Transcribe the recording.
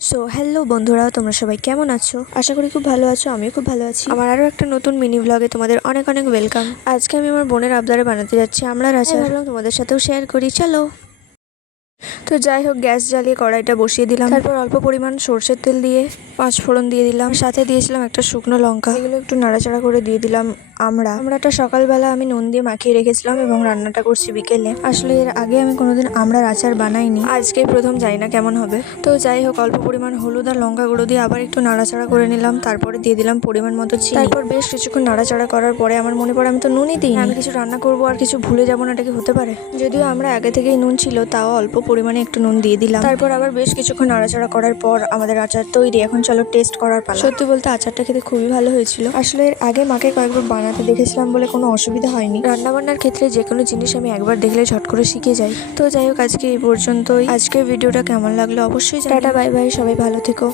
So hello বন্ধুরা, তোমরা সবাই কেমন আছো? আশা করি খুব ভালো আছো। আমিও খুব ভালো আছি। আমার আরও একটা নতুন মিনি ব্লগে তোমাদের অনেক অনেক ওয়েলকাম। আজকে আমি আমার বোনের আবদারে বানাতে যাচ্ছি আমড়ার আচার। ভাবলাম তোমাদের সাথেও শেয়ার করি, চলো। তো যাই হোক, গ্যাস জ্বালিয়ে কড়াইটা বসিয়ে দিলাম। তারপর অল্প পরিমাণ সর্ষের তেল দিয়ে 5 ফোড়ন দিয়ে দিলাম, সাথে দিয়েছিলাম একটা শুকনো লঙ্কা। এগুলো একটু নাড়াচাড়া করে দিয়ে দিলাম আমড়াটা সকালবেলা আমি নুন দিয়ে মাখিয়ে রেখেছিলাম এবং রান্নাটা করছি বিকেলে। আসলে এর আগে আমি কোনোদিন আমড়ার আচার বানাইনি, আজকেই প্রথম, জানি না কেমন হবে। তো যাই হোক, অল্প পরিমাণ হলুদ আর লঙ্কা গুঁড়ো দিয়ে আবার একটু নাড়াচাড়া করে নিলাম। তারপরে দিয়ে দিলাম পরিমাণ মতো চিনি। তারপর বেশ কিছুক্ষণ নাড়াচাড়া করার পরে আমার মনে পড়ে আমি তো নুনই দিইনি। আমি কিছু রান্না করবো আর কিছু ভুলে যাবো না, এটা কি হতে পারে? যদিও আমরা আগে থেকেই নুন ছিল, তাও অল্প পরিমাণে একটু নুন দিয়ে দিলাম। তারপর আবার বেশ কিছুক্ষণ নাড়াচাড়া করার পর আমাদের আচার তৈরি। এখন চলো টেস্ট করার পালা। সত্যি বলতে আচারটা খেতে খুবই ভালো হয়েছিল। আসলে এর আগে মাকে কয়েকবার বানাতে দেখেছিলাম বলে কোনো অসুবিধা হয়নি। রান্নাবান্নার ক্ষেত্রে যে কোনো জিনিস আমি একবার দেখলে ঝট করে শিখে যাই। তো যাই হোক, আজকে এই পর্যন্তই। আজকের ভিডিওটা কেমন লাগলো অবশ্যই জানাও। টাটা, বাই বাই, সবাই ভালো থেকো।